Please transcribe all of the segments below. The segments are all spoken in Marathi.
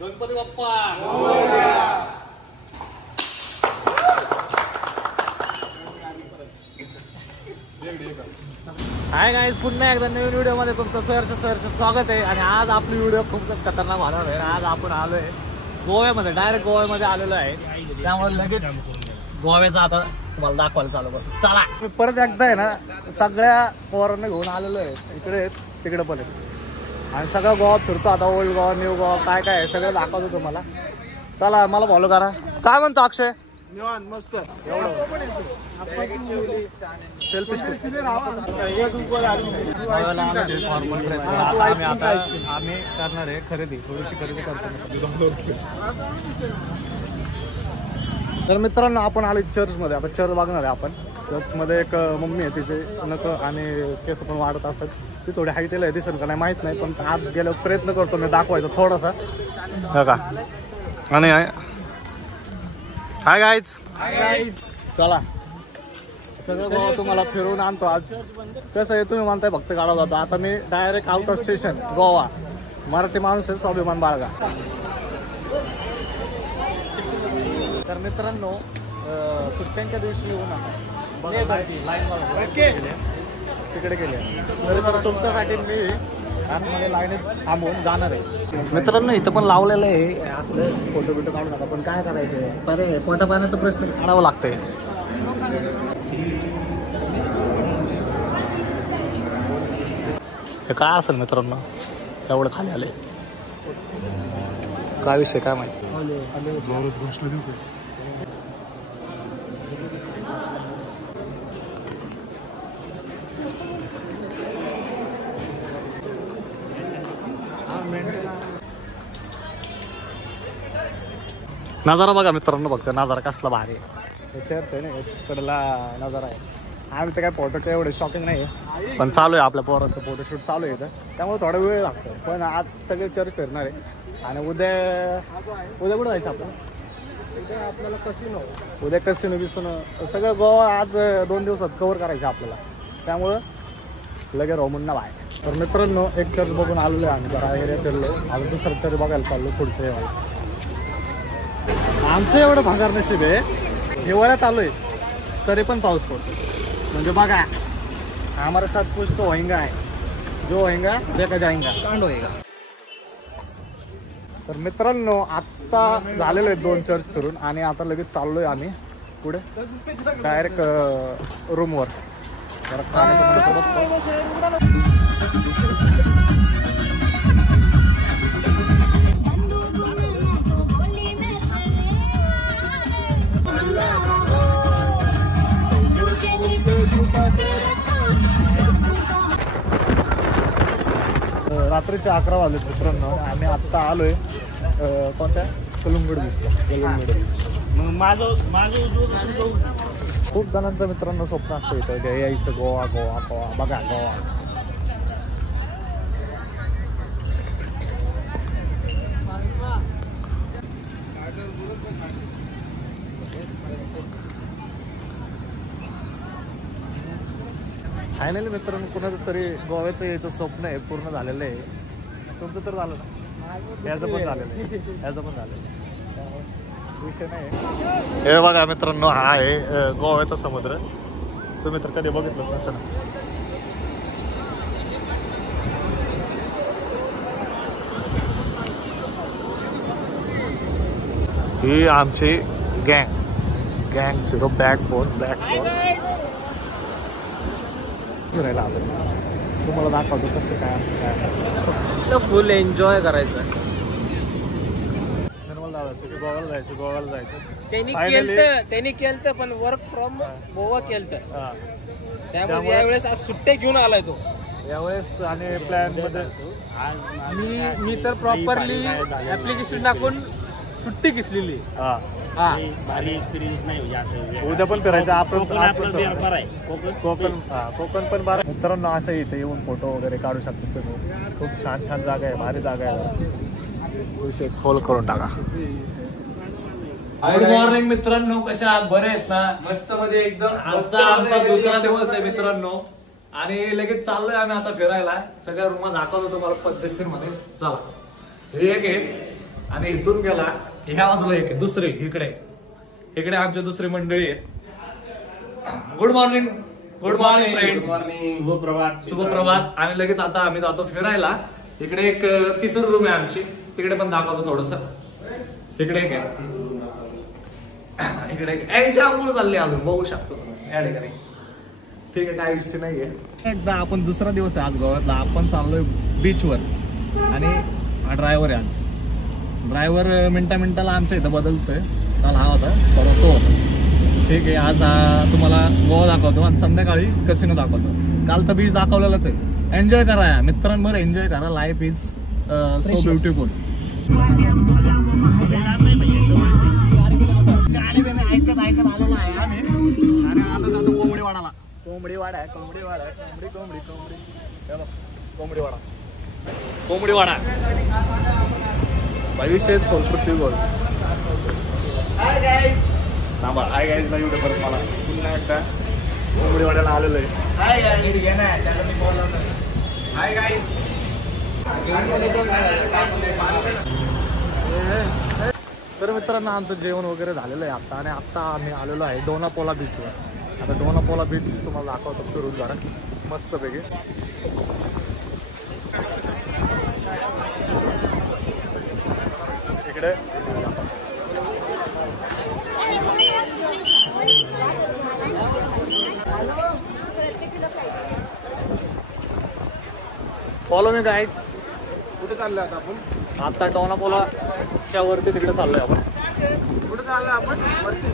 गणपती बाप्पा हाय गाईज, पुन्हा एकदा नवीन व्हिडिओ मध्ये तुमचं सहर्ष स्वागत आहे. आणि आज आपली व्हिडिओ खूपच खतरनाक होणार आहे. आज आपण आलोय गोव्यामध्ये, डायरेक्ट गोव्यामध्ये आलेलो आहे. त्यामुळे लगेच गोव्याचा आता तुम्हाला दाखवायला चालू करतो. चला, मी परत एकदा आहे ना सगळ्या पोरांना घेऊन आलेलो आहे. इकडे तिकडे पण आहे आणि सगळं गोवा फिरतो आता. ओल्ड गोवा, न्यू गोवा, काय काय आहे सगळं दाखवतो तुम्हाला. चला, मला फॉलो करा. काय म्हणतो अक्षय? मस्त सेल्फी आम्ही करणार आहे खरेदी, थोडीशी खरेदी करतो. तर मित्रांनो, आपण आलो चर्चमध्ये. आता चर्च बघणार आहे आपण. चर्चमध्ये एक मम्मी आहे, तिचे नख आणि केस पण वाढत असतात. ती थोडी हाईटेल आहे, दिसेल का नाही माहित नाही, पण आज गेल्यावर प्रयत्न करतो मी दाखवायचा थोडासा. हो का? आणि हाय गाईज, चला सगळं गोवा तुम्हाला फिरवून आणतो. आज कसं आहे, तुम्ही म्हणताय फक्त गाडा जातो. आता मी direct out of station Goa. Marathi माणूस आहे, स्वाभिमान बाळगा. तर मित्रांनो, सुट्ट्यांच्या दिवशी येऊ नका. तिकडे गेले तर तुमच्यासाठी मी आतमध्ये लाईनीत थांबवून जाणार आहे. मित्रांनो, इथं पण लावलेलं आहे असलं. फोटो बिटो काढू नका, पण काय करायचं बरे, पोटा पाण्याचा प्रश्न काढावा लागतंय. हे काय असेल मित्रांनो, एवढं खाली आले. काय विषय काय माहिती. नजारा बघा मित्रांनो, बघतो नजारा कसला भारी आहे. चर्च आहे ना, इकडला नजारा आहे. आम्ही तर काय फोटोचं एवढे शॉकिंग नाही, पण चालू आहे आपल्या पोरांचं फोटोशूट चालू आहे इथं. त्यामुळे थोडा वेळ लागतो, पण आज सगळे चर्च फिरणार आहे. आणि उद्या कुठं जायचं आपण? आपल्याला कसिनो, उद्या कसिनो बिसिनो सगळं गोवा आज 2 दिवसात कव्हर करायचं आपल्याला. त्यामुळं लगे रोमुन्ना बाय. तर मित्रांनो, एक चर्च बघून आलेलो आहे आम्ही, जरा एरिया फिरलो. अजून दुसरं चर्च बघायला चाललो पुढचे. आमचं एवढं भागार नशीब आहे, हिवाळ्यात आलोय तरी पण पाऊस पडतो. म्हणजे बघा, हमारे साथ कुछ तो होएगा है, जो होएगा देखा जाएगा, कांड होएगा. तर मित्रांनो, आत्ता झालेलो आहे 2 चर्च फिरून आणि आता लगेच चाललोय आम्ही पुढे डायरेक्ट रूमवर. रात्रीचे 11 वाजले मित्रांनो. आम्ही आत्ता आलोय कोणत्या कलुंगड बीच. खूप जणांचं मित्रांनो स्वप्न असतं इथं यायचं, गोवा गोवा गोवा. बघा गोवा फायनली मित्रांनो, कुणाचं तरी गोव्याचं यायचं स्वप्न आहे पूर्ण झालेलं आहे. तुमचं तर झालं ना, याचं पण झालेलं आहे, याचं पण झालेलं आहे, विषय नाही. हे बघा मित्रांनो, हा आहे गोव्याचा समुद्र. तुम्ही तर कधी बघितलं नसेल. ही आमची गँग 0 बॅकबोन फिरायला आलो. तुम्हाला दाखवतो कसं काय फुल एन्जॉय करायचं. निर्मला जायचं की गोव्याला जायचं, गोव्याला जायचं. त्यांनी केलं पण वर्क फ्रॉम गोवा केलं. त्यामुळे यावेळेस आज सुट्ट्या घेऊन आलाय तो यावेळेस. आणि प्लॅन मध्ये मी तर प्रॉपरली ऍप्लिकेशन टाकून सुट्टी घेतलेली. भारी एक्सपिरियन्स नाही. उद्या पण फिरायचं आपण. कोकण पण बारा. मित्रांनो, असं इथे येऊन फोटो वगैरे काढू शकतो तुम्ही. खूप छान छान जागा आहे, भारी जागा आहे. विषय खोल करून टाका. गुड मॉर्निंग मित्रांनो, कशा आहात? बरे आहेत ना? मस्त मध्ये एकदम. आजचा आमचा दुसरा दिवस आहे मित्रांनो आणि लगेच चाललोय आम्ही आता फिरायला. सगळ्या रूमा दाखवतो तुम्हाला पद्धतशीर मध्ये. चला, हे एक आहे आणि इथून गेला ह्या बाजूला एक आहे, दुसरी इकडे आमची दुसरी मंडळी आहे. Good morning friends. शुभप्रभात. आणि लगेच आता आम्ही जातो फिरायला. इकडे एक तिसरी रूम आहे आमची, तिकडे पण दाखवतो थोडस. तिकडे एक आहे, इकडे एक आंघोळ चालली अजून, बघू शकतो या ठिकाणी. ठीक आहे, काय विषय नाहीये. एकदा आपण दुसरा दिवस आहे आज गोव्यातला. आपण चाललोय बीचवर आणि हा ड्रायव्हर आहे आज. ड्रायव्हर मिनिटाला आमच्या इथं बदलतोय. काल हा होता, परत तो होता. ठीक आहे, आज तुम्हाला गोवा दाखवतो आणि संध्याकाळी कसिनो दाखवतो. काल तर बीच दाखवलेलंच आहे. एन्जॉय करा मित्रांबरोबर, एन्जॉय करा. Life is so beautiful. गाडी ऐकत आलेला आहे आम्ही आणि आता जातो कोंबडीवाडाला. कोंबडीवाडा विषयच खोल पृथ्वी गोल. थांबा, हाय गाईज नाही उद्या परत मला पुन्हा एकदा कोंबडीवाड्याला आलेलो आहे. Hi guys. तर मित्रांनो, आमचं जेवण वगैरे झालेलं आहे आता आणि आता आम्ही आलेलो आहे डोनापोला बीचवर. आता डोनापोला बीच तुम्हाला दाखवतो फिरून जरा मस्तपैकी. इकडे फॉलो मी गाईड्स. कुठे चाललोय आता आपण? आता डोनापोलाच्या वरती तिकडे चाललोय आपण. कुठे चाललोय आपण? वरती.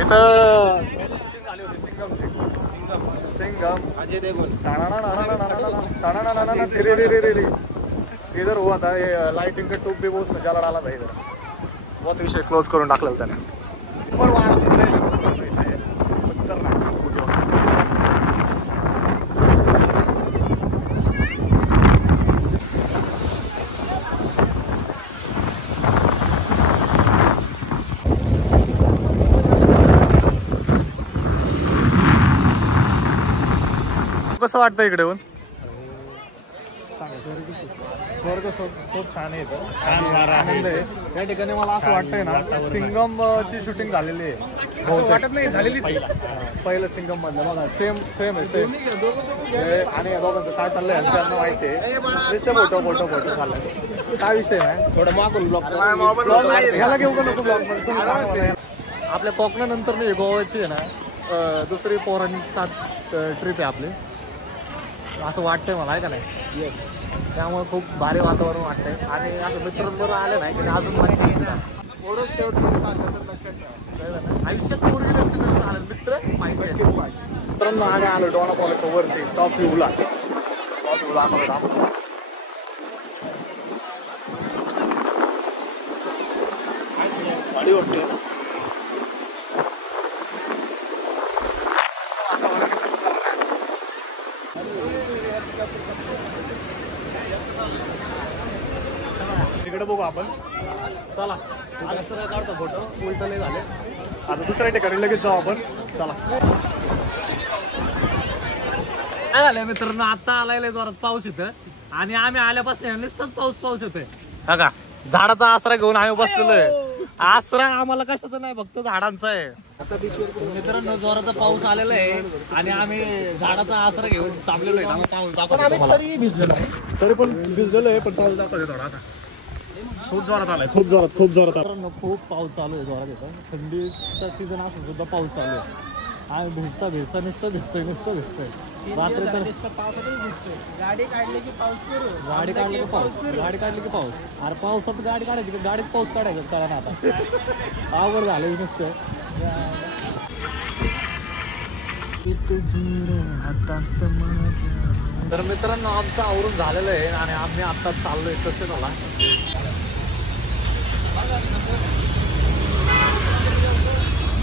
इथं झाली होती सिंगम अजय देवगन. इधर हुआ था ये लाइटिंग का टूब भी वो उसमें जला डाला था इधर. बहुत विषय क्लोज करून टाकलं त्याने. पण वार सुद्धा कसं वाटतं इकडे येऊन? स्वर्ग खूप छान आहे इथं. आनंद आहे या ठिकाणी. मला असं वाटतंय ना, सिंगम ची शूटिंग झालेली आहे. वाटत नाही झालेली पहिलं सिंगम मधलं बघा. सेम आहे. आणि दोघांचं काय चाललंय यांना माहिती आहे. फोटो चाललाय. काय विषय नाही, थोडं मागून ब्लॉग ह्याला घेऊ का नको ब्लॉग मध्ये तुम्ही सांगा. आपल्या कोकणानंतर नाही गोव्याची आहे ना दुसरी पौराणिक 7 ट्रिप आहे आपली, असं वाटतंय मला, आहे का नाही? येस. त्यामुळे खूप भारी वातावरण वाटतंय आणि असं मित्रांबरोबर आलं नाही की अजून माहिती आयुष्यात पोरगी नसते तर चालेल, मित्र माहिती. मित्रांनो, आम्ही आलो डोनापोलाच्या वरती टॉप व्ह्यूला. आम्हाला गाडी वाटते ना. इकडे बघू आपण. चला, काढतो फोटो. उलटले झाले. आता दुसऱ्या ठिकाणी लगेच जाऊ आपण. चला. काय झालंय मित्रांनो, आता आलाय जोरात पाऊस इथं आणि आम्ही आल्यापासून नुसताच पाऊस येतोय. बघा, झाडाचा आसरा घेऊन आम्ही बसलेलो आहे. आसरा आम्हाला कशाचा नाही, फक्त झाडांचा आहे. मित्रांनो, जोराचा पाऊस आलेला आहे आणि आम्ही झाडाचा आसरा घेऊन थांबलेलो आहे. पाऊस दाखवतो. तरी भिजलेलो आहे, तरी पण भिजलेलो आहे. पण पाऊस दाखवतो थोडा. आता खूप जोरात आलाय, खूप जोरात. मित्रांनो, खूप पाऊस चालू आहे जोरात इथं. थंडीचा सीझन असून सुद्धा पाऊस चालू आहे. आणि भिजता नुसतं भिजतोय. रात्री तर गाडी काढली की पाऊस. गाडी काढली की पाऊस. अरे पावसात गाडी काढायची, गाडीत पाऊस काढायचा कळा ना. आता आवड झालं नुसतं. तर मित्रांनो, आमचं आवरून झालेलं आहे आणि आम्ही आता चाललोय कसं मला.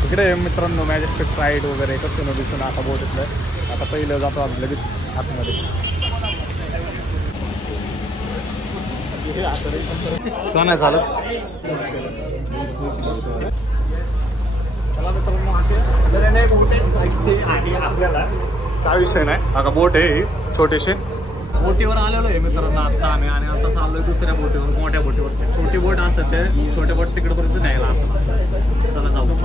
इकडे मित्रांनो मॅजेस्टिक राईड वगैरे कसं दिसून आता बोट. आता पहिलं जातो आम्ही लगेच आतमध्ये. का नाही झालं. चला मित्रांनो असे बोटे जायचे आहे आपल्याला. काय विषय नाही. आता बोट आहे छोटीशी. बोटीवर आलेलो आहे मित्रांनो आता आम्ही. आणि आता चाललोय दुसऱ्या बोटीवर, मोठ्या बोटीवर. छोटी बोट असतात ते छोटे बोट तिकडपर्यंत न्यायला असतात. चला जाऊ. खूप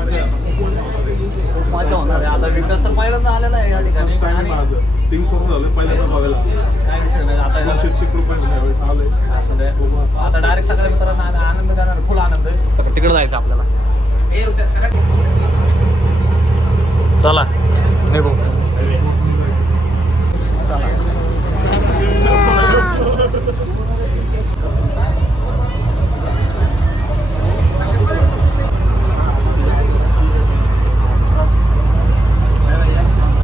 मजा होणार आहे. आता विकास तर पहिल्यांदा आलेला आहे या ठिकाणी. पहिल्यांदा बघायला काय विषय नाही. आता आता डायरेक्ट सगळ्या मित्रांना आनंद देणार. फुल आनंद आहे. तिकडे जायचं आपल्याला. चला निघू. चला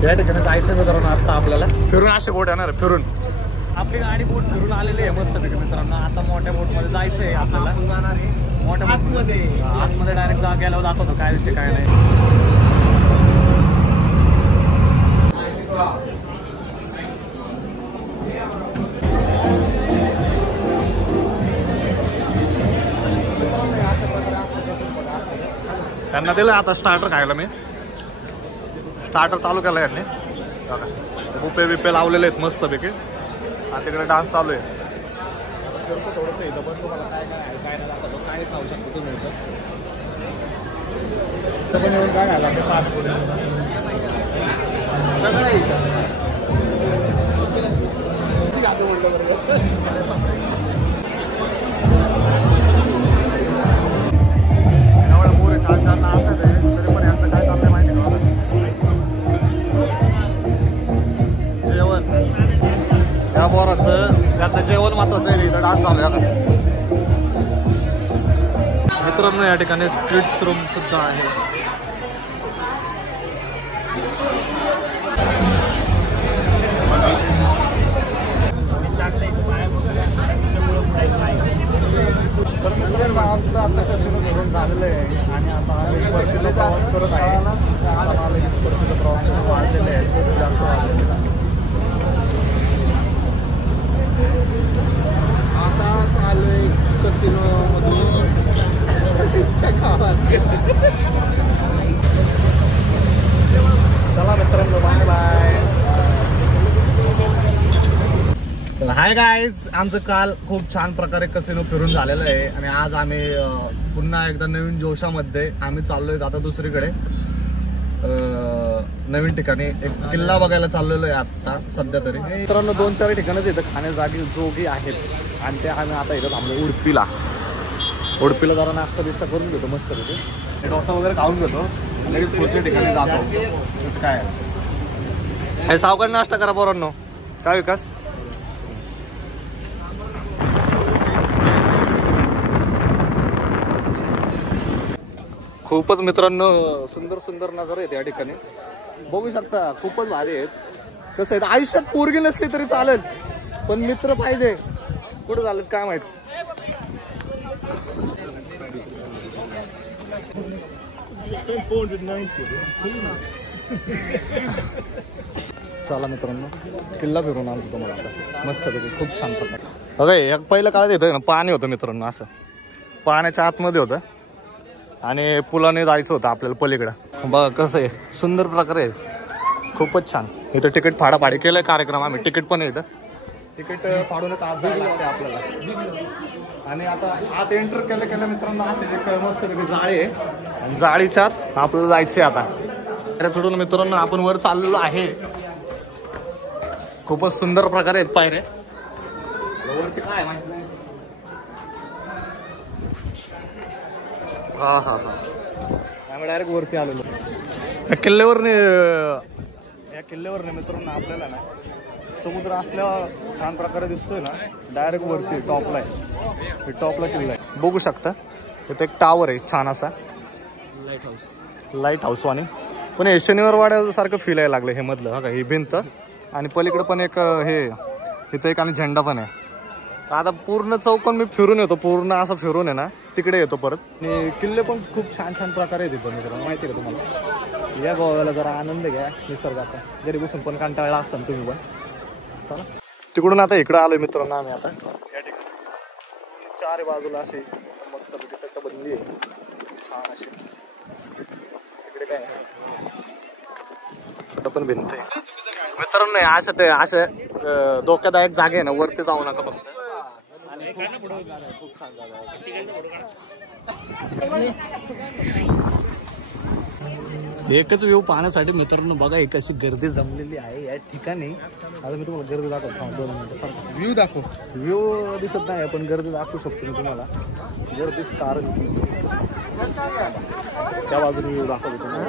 या ठिकाणी जायचं मित्रांनो आता आपल्याला. फिरून असे बोट येणार फिरून. आपली गाडी बोट फिरून आलेली आहे मस्त पैकी मित्रांनो. आता मोठ्या बोटमध्ये जायचं आहे आपल्याला. मोठ्या बोटमध्ये आतमध्ये डायरेक्ट गेल्यावर दाखवतो काय विषय काय नाही. त्यांना दिलं आता स्टार्टर खायला. मी स्टार्टर चालू केला यांनी. बघा बुपे बिपे लावलेले आहेत मस्त पैकी. आता तिकडे डान्स चालू आहे. थोडंसं इथं पण तुम्हाला काय काय काय नाही दाखवतो. काय खाऊ शकतो तुम्ही इथं. पण येऊन काय घाला सगळं इथं जेवण त्या पोराचं त्याचं जेवण महत्वाचं आहे. इथं डान्स चालू आहे मित्रांनो. या ठिकाणी किड्स रूम सुद्धा आहे. तर मित्रांनो आमचं आता कसिनो घेऊन झालेलं आहे. आणि आता आम्ही परतीचा प्रवास करत आहे. परतीचा प्रवास वाढलेला आहे. खूप जास्त वाढलेला आहे. आता चालू आहे कसिनो मधून चला मित्रांनो बाय बाय. Hi guys. आमचं काल खूप छान प्रकारे कसिनो फिरून झालेलं आहे. आणि आज आम्ही पुन्हा एकदा नवीन जोशामध्ये आम्ही चाललोय आता दुसरीकडे. नवीन ठिकाणी एक किल्ला बघायला चाललेलो आहे आता सध्या तरी. मित्रांनो 2-4 ठिकाणच इथं खाण्याजागी जोगी आहेत. आणि ते आम्ही आता इथं थांबलो उडपीला. उडपीला जरा नाश्ता बिस्ता करून घेतो मस्त तिथे. डोसा वगैरे खाऊन घेतो. लगेच पुढच्या ठिकाणी जातो. तसं काय हे सावकाश नाश्ता करा पोरांनो. काय विकास. खूपच मित्रांनो सुंदर सुंदर नजारा आहेत या ठिकाणी. बघू शकता खूपच भारी आहेत. कसं आहे आयुष्यात पोरगी नसली तरी चालेल पण मित्र पाहिजे. कुठं झालेत काय माहित. चला मित्रांनो किल्ला फिरून आलो तुम्हाला आता मस्त पैकी खूप छान प्रकार. बघा एक पहिलं काळात येतोय ना पाणी होतं मित्रांनो. असं पाण्याच्या आतमध्ये होतं. आणि पुलाने जायचं होतं आपल्याला पलीकडं. बघा कसं आहे सुंदर प्रकारे आहे. खूपच छान. इथं तिकीट फाडाफाडी केलंय कार्यक्रम. आम्ही तिकीट पण येतं. तिकीट फाडूनच आत जायला लागते आपल्याला. आणि आता आत एंटर केलं मित्रांनो असे एक मस्त पैकी जाळी आहे. आणि जाळीच्या आत आपल्याला जायचंय आता. पायऱ्या चढून मित्रांनो आपण वर चाललेलो आहे. खूपच सुंदर प्रकारे आहेत पायऱ्या. वरती काय माहिती नाही. हा हा हा आम्ही डायरेक्ट वरती आलेलो. या किल्ल्यावरने मित्रांनो आपल्याला ना समुद्र असल्यावर छान प्रकारे दिसतोय ना. डायरेक्ट वरती टॉपला आहे. टॉपला किल्ला आहे बघू शकता. इथे एक टावर आहे छान असा लाईट हाऊस वाणी. पण हे शनिवार वाड्यासारखं फील यायला लागलं हे मधलं. हा का ही भिंत. आणि पलीकडे पण एक हे इथं एक आणि झेंडा पण आहे. आता पूर्ण चौकोन मी फिरून येतो. पूर्ण असं फिरून आहे ना तिकडे येतो परत. आणि किल्ले पण खूप छान छान प्रकारे येते मित्रांनो. माहिती आहे का तुम्हाला. या गोव्याला जरा आनंद घ्या निसर्गाचा. घरी बसून पण कंटाळला असता तुम्ही पण. चला तिकडून आता इकडं आलोय मित्रांनो आम्ही आता या ठिकाणी. चारी बाजूला अशी मस्त तटबंदी आहे छान अशी. तिकडे काय छोटं पण भिंत आहे मित्रांनो. असं धोकादायक जागे आहे ना, वरती जाऊ नका फक्त. खूप छान जागा आहे. एकच व्ह्यू पाहण्यासाठी मित्रांनो बघा एक अशी गर्दी जमलेली आहे या ठिकाणी. आता मी तुम्हाला गर्दी दाखवतो. 2 मिनिटं व्ह्यू दाखव. व्ह्यू दिसत नाही पण गर्दी दाखवू शकतो मी तुम्हाला. गर्दीच कारण त्या बाजूने व्ह्यू दाखवतो तुम्हाला.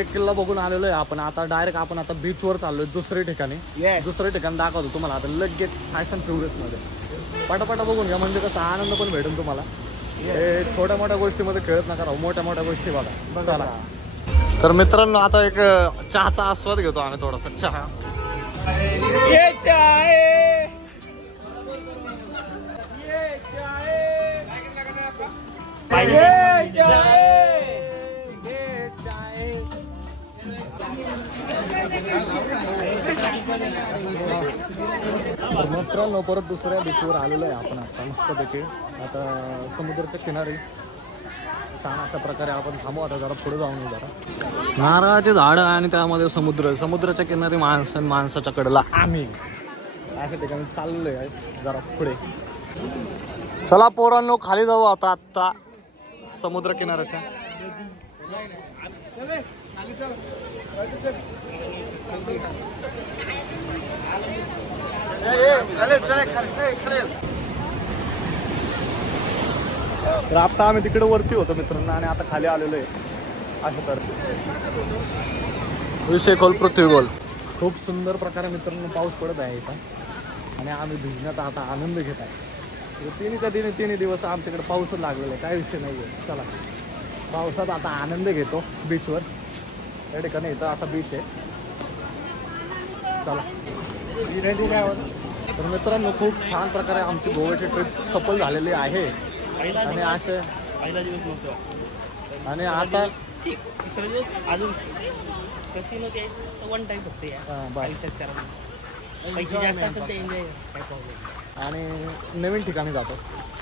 एक किल्ला बघून आलेलो आहे आपण. आता डायरेक्ट आपण आता बीचवर चाललोय दुसऱ्या ठिकाणी. दुसऱ्या ठिकाणी दाखवतो तुम्हाला आता लगेच फॅस्ट अँड फ्युरियस मध्ये. पटापटा बघून घ्या म्हणजे कसं आनंद पण भेटेल तुम्हाला. हे छोट्या मोठ्या गोष्टीमध्ये खेळत नका राहू, मोठ्या मोठ्या गोष्टी बघा. चला तर मित्रांनो आता एक चहाचा आस्वाद घेतो आम्ही थोडासा. चहा मित्रांनो परत दुसऱ्या बीचवर आलेलो आहे आपण आता मस्तपैकी. आता समुद्राच्या किनारी छान अशा प्रकारे आपण थांबू. आता जरा पुढे जाऊन जरा नारळाचे झाडं आणि त्यामध्ये समुद्राच्या किनारी माणसाच्या कडेला आम्ही अशा ठिकाणी चाललोय आहे जरा पुढे. चला पोरांनो खाली जाऊ आता आत्ता समुद्र किनाऱ्याच्या. तर आता आम्ही तिकडे वरती होतो मित्रांनो आणि आता खाली आलेलो आहे. अशा तर विषय खोल पृथ्वी गोल. खूप सुंदर प्रकारे मित्रांनो पाऊस पडत आहे इथं आणि आम्ही भिजण्याचा आता आनंद घेत आहे. तिन्ही दिवस आमच्याकडे पाऊसच लागलेला आहे, काय विषय नाही आहे. चला पावसात आता आनंद घेतो बीचवर. या ठिकाणी इथं असा बीच आहे. चला तर मित्रांनो खूप छान प्रकारे आमची गोव्याची ट्रिप सफल झालेली आहे. आणि असे आणि आता अजून कसिनो वन टाइम फक्त पैसे जास्त असेल ते एन्जॉय काय प्रॉब्लेम. आणि नवीन ठिकाणी जातो.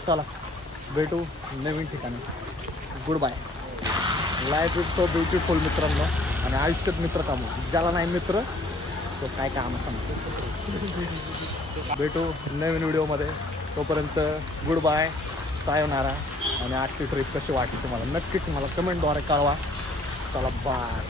चला भेटू नवीन ठिकाणी. Good bye. Life is so beautiful मित्रांनो. आणि आयुष्यात मित्र कामू, ज्याला नाही मित्र तो काय काम सांगतो. भेटू नवीन व्हिडिओमध्ये. तोपर्यंत गुड बाय, सायोनारा. आणि आजची ट्रिप कशी वाटली तुम्हाला नक्कीच मला कमेंटद्वारे कळवा. चला बाय.